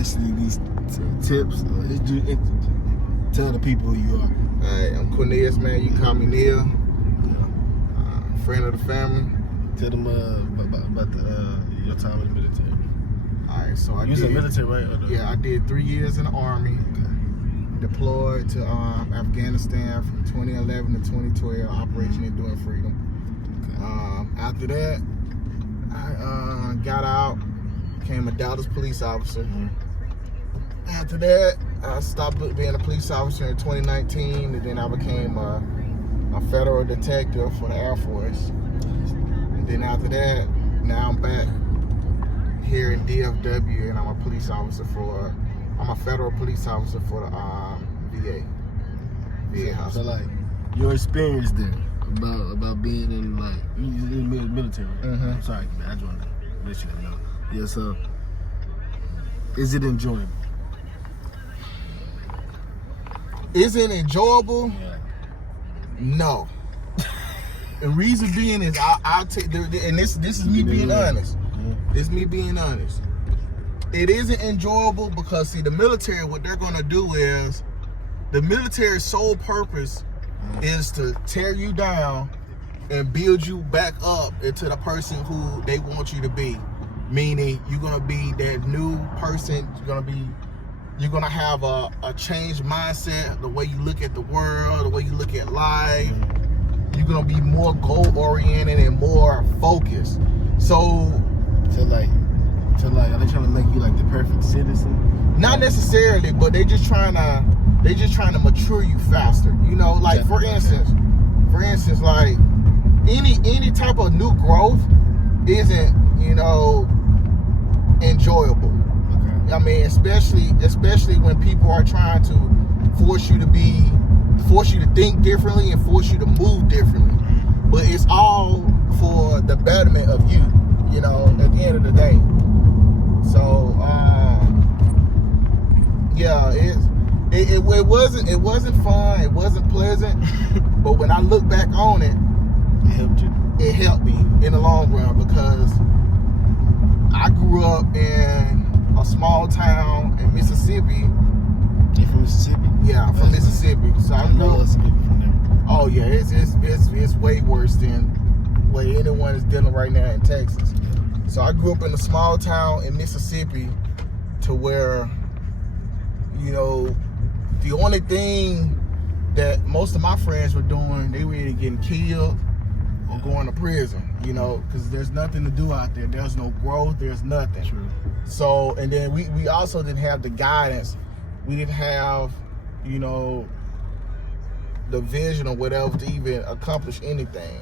basically these tips. Tell the people who you are. Alright, I'm Cornelius, man. You call me Neil. Friend of the family. Tell them about your time in the military. Alright, so You was in the military, right? Yeah, I did 3 years in the Army. Okay. Deployed to Afghanistan from 2011 to 2012, Operation Enduring Freedom. Okay. After that, I got out, became a Dallas police officer. After that, I stopped being a police officer in 2019, and then I became a federal detective for the Air Force. And then after that, now I'm back here in DFW, and I'm a federal police officer for the VA hospital. So like, your experience there about being in the military. Mm-hmm. I'm sorry, I just wanted to let you know. Yeah, so is it enjoyable? Is it enjoyable? Yeah. No. The reason being is I'll take, and this is me being honest. It's me being honest. It isn't enjoyable because, see, the military, what they're going to do is, the military's sole purpose is to tear you down and build you back up into the person who they want you to be. Meaning, you're going to be that new person. You're going to have a changed mindset, the way you look at the world, the way you look at life. You're going to be more goal-oriented and more focused. So are they trying to make you like the perfect citizen? Not necessarily, but they just trying to mature you faster. You know, like for instance, like any type of new growth isn't, enjoyable. Okay. I mean, especially when people are trying to force you to think differently and force you to move differently. But it's all for the betterment of you, at the end of the day. So yeah, it wasn't fun, it wasn't pleasant, but when I look back on it, it helped me in the long run, because I grew up in a small town in Mississippi. You from Mississippi? Yeah, I'm from Mississippi. So I grew up from there. Oh yeah, it's way worse than what anyone is dealing right now in Texas. So I grew up in a small town in Mississippi, to where, the only thing that most of my friends were doing, they were either getting killed or going to prison, because there's nothing to do out there. There's no growth, there's nothing. True. So, and then we also didn't have the guidance. We didn't have, the vision or whatever to even accomplish anything.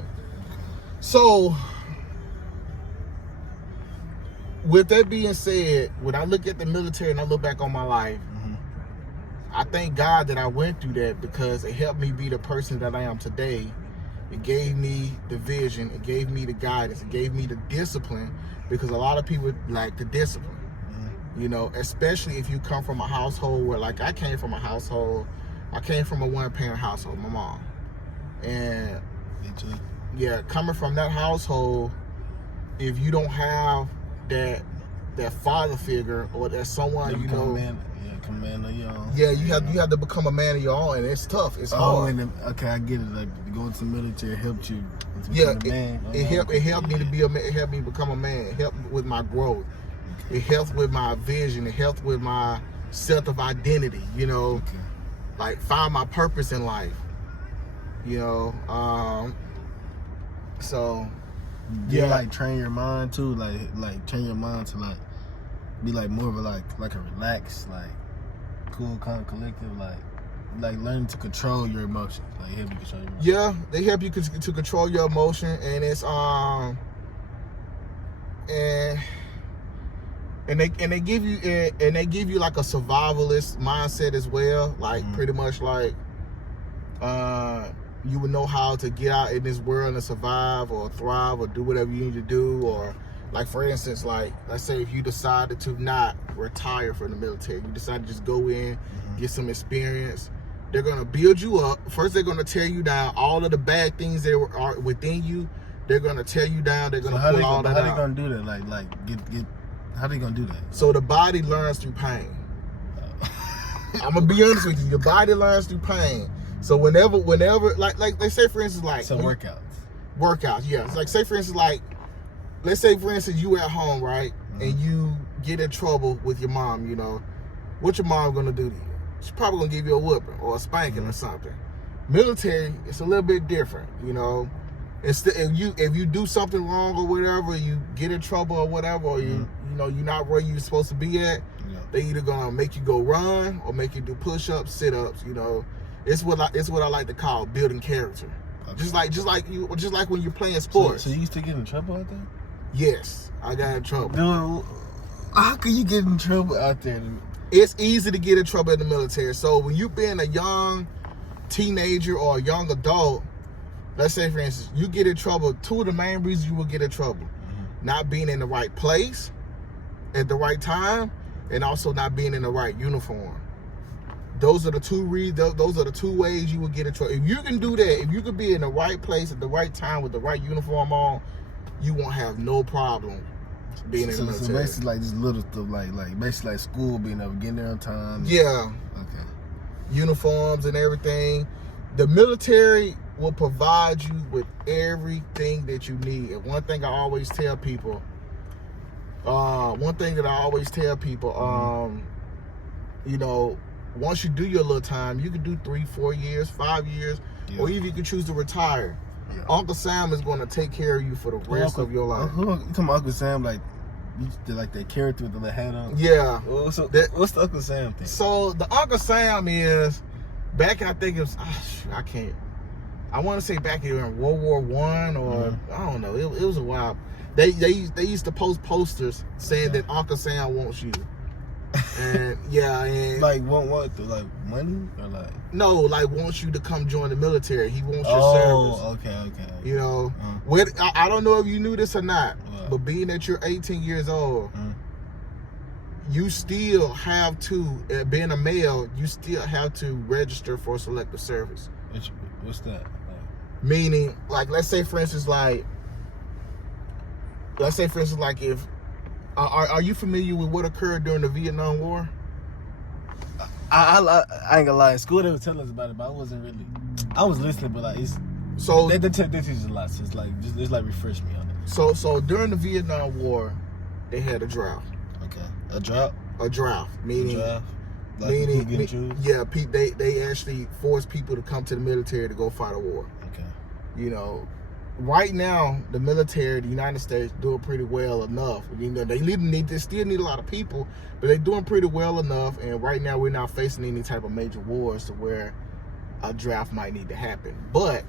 So, with that being said, when I look at the military and I look back on my life, I thank God that I went through that, because it helped me be the person that I am today. It gave me the vision, it gave me the guidance, it gave me the discipline, because a lot of people lack the discipline. Especially if you come from a household where, like I came from a one-parent household, my mom. And yeah, coming from that household, if you don't have that father figure, or that someone man of your own. Yeah, you have to become a man of your own, and it's tough. It's hard. Okay, I get it. Like going to the military helped you. Yeah, it helped me to be a man. It helped me become a man. It helped with my growth. Okay. It helped with my vision. It helped with my sense of identity. Like find my purpose in life. So yeah, like train your mind too. Like train your mind to be more of a relaxed, cool, calm, collective, like learning to control your emotions. Like help you control your emotions. Yeah, they help you to control your emotion, and it's and they give you like a survivalist mindset as well. Like pretty much like you would know how to get out in this world and survive or thrive or do whatever you need to do. Or like for instance, like let's say if you decided to not retire from the military, you decide to just go in, get some experience. They're gonna build you up. First, they're gonna tear you down. All of the bad things that are within you, they're gonna tear you down. They're gonna pull all that out. How they gonna do that? Like How they gonna do that? So the body learns through pain. I'm gonna be honest with you. Your body learns through pain. So whenever, like they say for instance, like so workouts, yeah. It's like say for instance, like let's say for instance you at home, right, and you get in trouble with your mom. You know, what your mom gonna do to you? She's probably gonna give you a whooping or a spanking or something. Military, it's a little bit different. You know, if you do something wrong or whatever, you get in trouble or whatever, or you know you're not where you're supposed to be at. They either gonna make you go run or make you do push-ups, sit-ups. You know, it's what I like to call building character. Okay. Just like when you're playing sports. So you used to get in trouble out there? Yes, I got in trouble. Dude, how can you get in trouble out there? It's easy to get in trouble in the military. So when you being a young teenager or a young adult, let's say for instance, you get in trouble. Two of the main reasons you will get in trouble: not being in the right place at the right time, and also not being in the right uniform. Those are the two reasons. Those are the two ways you will get in trouble. If you can do that, if you can be in the right place at the right time with the right uniform on, you won't have no problem being in the military. So basically, like this little stuff, like basically like school, being able to get there on time. Yeah. Okay. Uniforms and everything. The military will provide you with everything that you need. And one thing I always tell people. You know, once you do your little time, you can do 3, 4 years, 5 years, or even you can choose to retire. Yeah. Uncle Sam is going to take care of you for the rest of your life. You talking about Uncle Sam like that character with the little hat on? Yeah. What's the Uncle Sam thing? So the Uncle Sam is back. I think it was. I want to say back in World War I or I don't know. It was a while. They used to post posters saying that Uncle Sam wants you. And and like what like money or like like wants you to come join the military. He wants your service. Okay. You know, I don't know if you knew this or not, but being that you're 18 years old, you still have to, being a male, you still have to register for selective service. What's that? Meaning, like, let's say for instance, like if are you familiar with what occurred during the Vietnam War? I ain't gonna lie. In school they were telling us about it, but I wasn't really. I was listening, but like it's so they teach us a lot. So it's like just refresh me on it. So during the Vietnam War, they had a draft. Okay, a draft. A draft meaning. Like they actually forced people to come to the military to go fight a war. Okay. You know, right now the military, the United States, doing pretty well enough. You know, they still need a lot of people, but they're doing pretty well enough. And right now we're not facing any type of major wars to where a draft might need to happen. But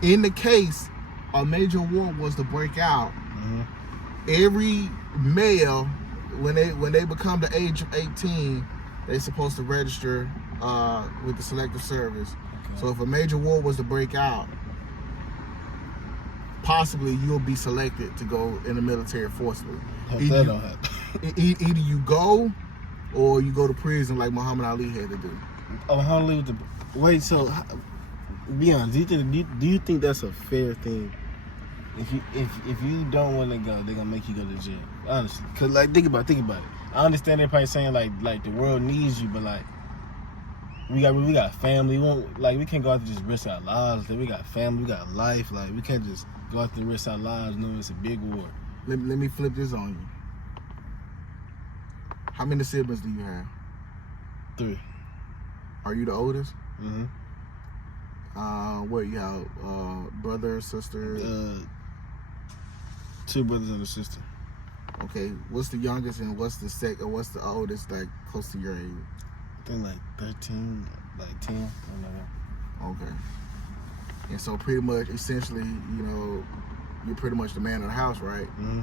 in the case a major war was to break out, every male, when they become the age of 18, they're supposed to register with the selective service. Okay. So if a major war was to break out, possibly you'll be selected to go in the military forcibly. Either you go or you go to prison like Muhammad Ali had to do. Oh, Muhammad Ali with the... Wait, so be honest, do you think that's a fair thing? If you don't want to go, they're gonna make you go to jail. Honestly, cause like think about it. I understand they're probably saying like the world needs you, but like we got family. We can't go out there just risk our lives. Like, we got family, we got life. Like we can't just go out there and risk our lives knowing it's a big war. Let me flip this on you. How many siblings do you have? 3. Are you the oldest? Mm-hmm. What you have? Brother, sister? 2 brothers and a sister. Okay, what's the youngest and what's the oldest, like close to your age? I think like 13, like 10, Okay. And so pretty much, essentially, you know, you're pretty much the man of the house, right? Mm-hmm.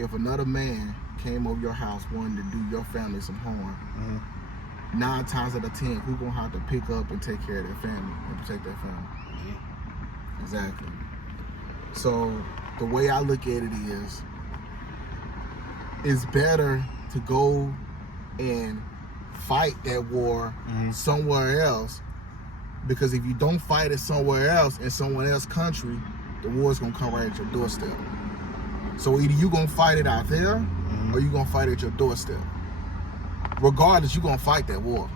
If another man came over your house wanting to do your family some harm, 9 times out of 10, who gonna have to pick up and take care of their family and protect their family? Yeah. Exactly. So the way I look at it is, it's better to go and fight that war somewhere else Because if you don't fight it somewhere else in someone else's country, the war's gonna come right at your doorstep. So either you gonna fight it out there, or you gonna fight it at your doorstep. Regardless, you gonna fight that war.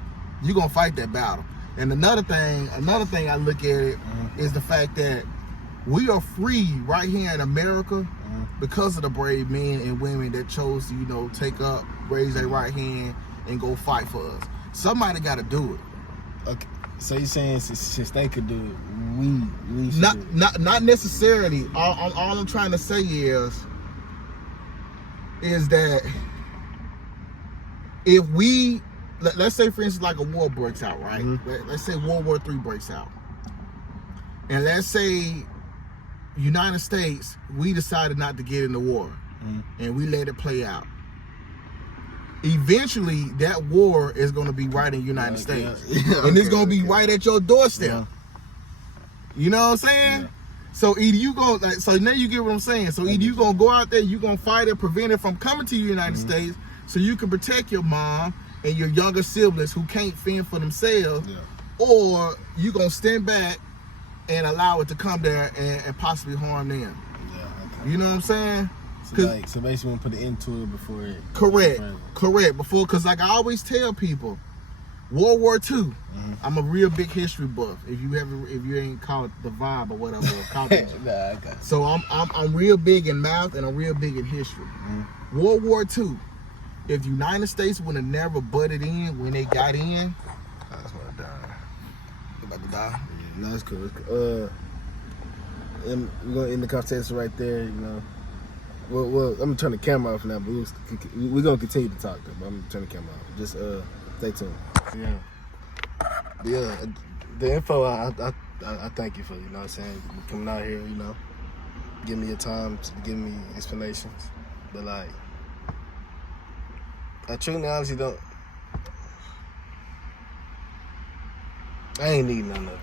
You gonna fight that battle. And another thing I look at it is the fact that we are free right here in America because of the brave men and women that chose to, you know, take up, raise their right hand, and go fight for us. Somebody got to do it. Okay. So you're saying since they could do it, we should do it. Not necessarily. All I'm trying to say is that if we, let's say for instance, like a war breaks out, right? Let's say World War III breaks out, and let's say United States, we decided not to get in the war, and we let it play out. Eventually, that war is going to be right in the United States. And it's going to be right at your doorstep. Yeah. You know what I'm saying? Yeah. So either you go, so now you get what I'm saying. So either you going to go out there, you going to fight it, prevent it from coming to the United States so you can protect your mom and your younger siblings who can't fend for themselves, or you going to stand back and allow it to come there and possibly harm them. Yeah, okay. You know what I'm saying? So basically, we put an end to it before it. Correct. Before, because like I always tell people, World War II. I'm a real big history buff. If you ain't caught the vibe or whatever, So I'm real big in math and I'm real big in history. World War II. If the United States would have never butted in when they got in, that's what I died. You about to die? Yeah, no, it's cool. And we're gonna end the conversation right there. You know. Well, I'm gonna turn the camera off now, but we're gonna continue to talk though. But I'm gonna turn the camera off. Just stay tuned. Yeah. The info, I thank you for. You know what I'm saying? Coming out here, you know, give me your time, giving me explanations. But like, I truly, honestly don't. I ain't need none of it.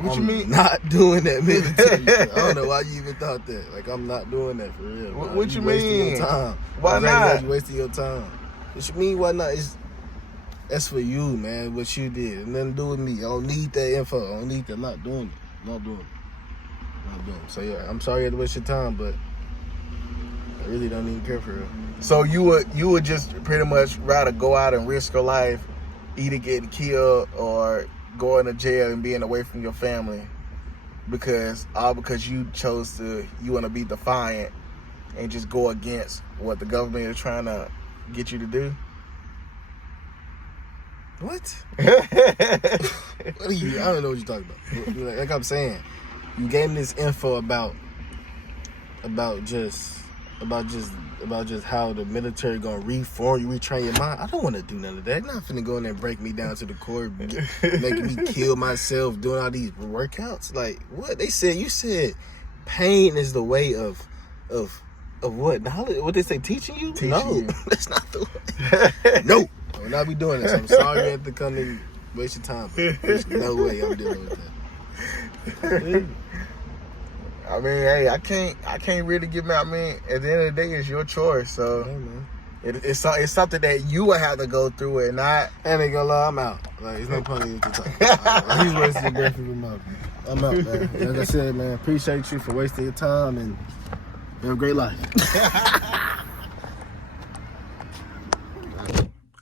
What you mean? Not doing that military. I don't know why you even thought that. Like, I'm not doing that for real. What you mean? Your time. Why not? You wasting your time. What you mean? Why not? That's for you, man. What you did, nothing to do with me. I don't need that info. I don't need that. I'm not doing it. Not doing it. So yeah, I'm sorry I had to waste your time, but I really don't even care for real. So you would just pretty much rather go out and risk your life, either getting killed or going to jail and being away from your family because you chose to, you want to be defiant and just go against what the government is trying to get you to do? What? What are you? I don't know what you're talking about. Like I'm saying, you gave me this info about just how the military gonna reform you, retrain your mind. I don't want to do none of that. Not finna go in there and break me down to the core, making me kill myself doing all these workouts. Like what they said? You said pain is the way of what? What they say? Teaching you? No, that's not the way. No, I will not be doing this. I'm sorry you had to come and waste your time. There's no way I'm dealing with that. I mean, hey, I can't really give me. I mean, at the end of the day, it's your choice. So it's something that you would have to go through it, not. I ain't gonna lie, I'm out. Like, it's no point in talking. He's wasting your breath in your mouth. I'm out, man. Like I said, man, appreciate you for wasting your time and have a great life.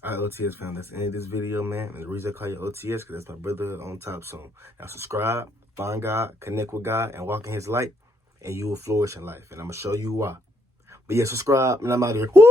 All right, OTS fam, that's the end of this video, man. And the reason I call you OTS, because that's my brotherhood on top song. Now subscribe, find God, connect with God, and walk in his light, and you will flourish in life. And I'm going to show you why. But yeah, subscribe, and I'm out of here. Woo!